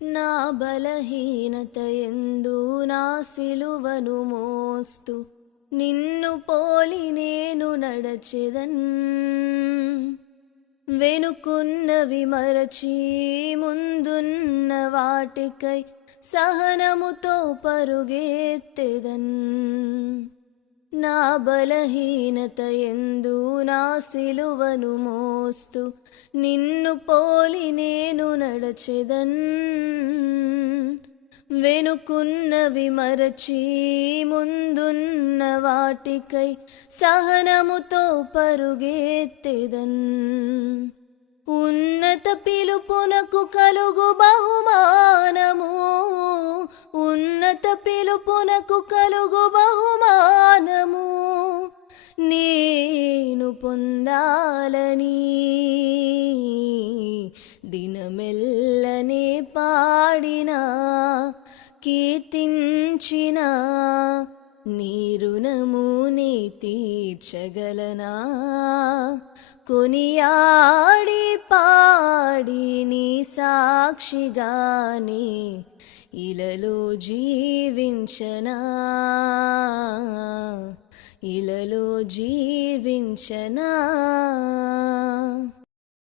నా బలహీనతయందు నా సిలువను మోస్తూ నిన్ను పోలి నేను నడచెదన్. వెనుకున్నవి మరచి ముందున్న వాటికై సహనముతో పరుగెత్తెదన్. నా బలహీనతయందు నా సిలువను మోస్తూ నిన్ను పోలి నేను నడచెదన్. వెనుకున్నవి మరచి ముందున్న వాటికై సహనముతో పరుగెత్తెదన్. ఉన్నత పిలుపునకు కలుగు బహుమానము, ఉన్నత పిలుపునకు కలుగు బహుమానము నేను పొందాలని దినమెల్లనే పాడినా కీర్తించిన నీ రుణము నే తీర్చగలనా. కొనియాడి పాడి నీ సాక్షిగానే ఇలలో జీవించనా, ఇలలో జీవించనా.